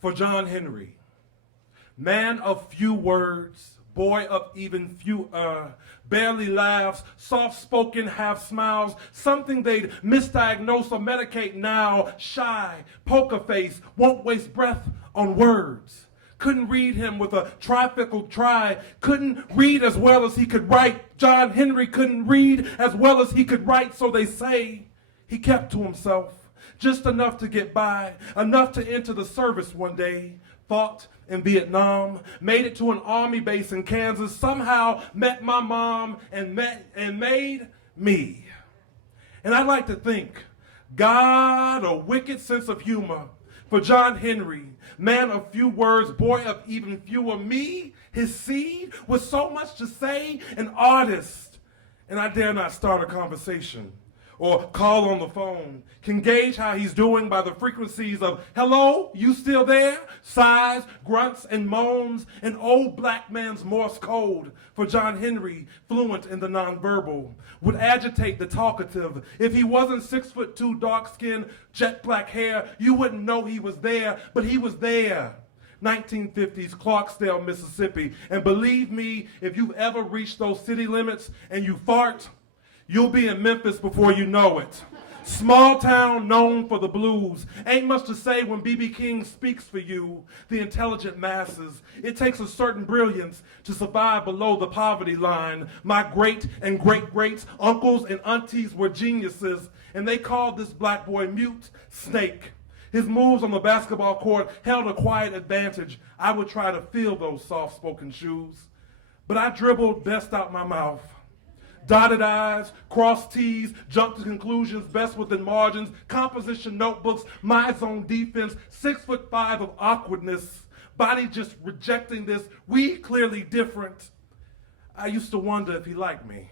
For John Henry, man of few words, boy of even few, barely laughs, soft-spoken, half smiles, something they'd misdiagnose or medicate now, shy, poker face, won't waste breath on words. Couldn't read him with a trifocal try, couldn't read as well as he could write. John Henry couldn't read as well as he could write, so they say he kept to himself. Just enough to get by, enough to enter the service one day, fought in Vietnam, made it to an army base in Kansas, somehow met my mom and made me. And I like to think God, a wicked sense of humor, for John Henry, man of few words, boy of even fewer, me, his seed, with so much to say, an artist. And I dare not start a conversation or call on the phone, can gauge how he's doing by the frequencies of, hello, you still there? Sighs, grunts, and moans, an old black man's Morse code. For John Henry, fluent in the nonverbal, would agitate the talkative. If he wasn't 6'2", dark-skinned, jet black hair, you wouldn't know he was there, but he was there. 1950s, Clarksdale, Mississippi. And believe me, if you've ever reached those city limits and you fart, you'll be in Memphis before you know it. Small town known for the blues. Ain't much to say when B.B. King speaks for you, the intelligent masses. It takes a certain brilliance to survive below the poverty line. My great and great-greats, uncles and aunties were geniuses, and they called this black boy Mute Snake. His moves on the basketball court held a quiet advantage. I would try to feel those soft-spoken shoes, but I dribbled best out my mouth. Dotted I's, crossed T's, jumped to conclusions best within margins, composition notebooks, my zone defense, 6'5" of awkwardness, body just rejecting this, we clearly different. I used to wonder if he liked me.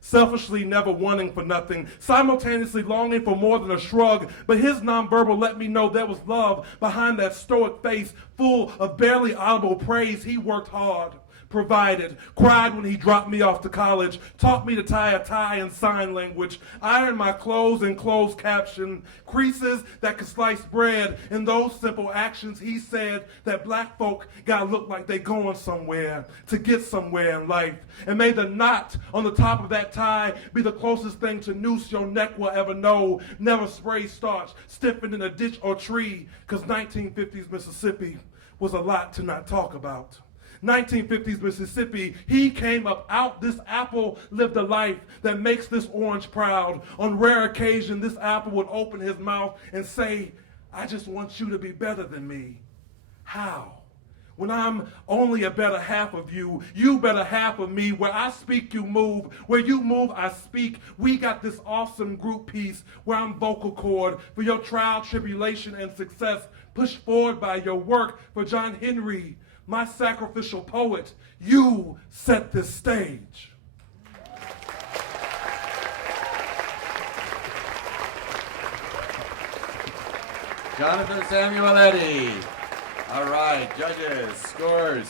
Selfishly never wanting for nothing, simultaneously longing for more than a shrug, but his nonverbal let me know there was love behind that stoic face, full of barely audible praise. He worked hard, provided, cried when he dropped me off to college, taught me to tie a tie in sign language, ironed my clothes in closed caption, creases that could slice bread. In those simple actions, he said that black folk gotta look like they going somewhere to get somewhere in life. And may the knot on the top of that tie be the closest thing to noose your neck will ever know. Never spray starch, stiffened in a ditch or tree, cause 1950s Mississippi was a lot to not talk about. 1950s Mississippi, he came up out. This apple lived a life that makes this orange proud. On rare occasion, this apple would open his mouth and say, I just want you to be better than me. How? When I'm only a better half of you, you better half of me. Where I speak, you move. Where you move, I speak. We got this awesome group piece where I'm vocal cord for your trial, tribulation, and success, pushed forward by your work. For John Henry, my sacrificial poet, you set this stage. Jonathan Samuel Eddy. All right, judges, scores.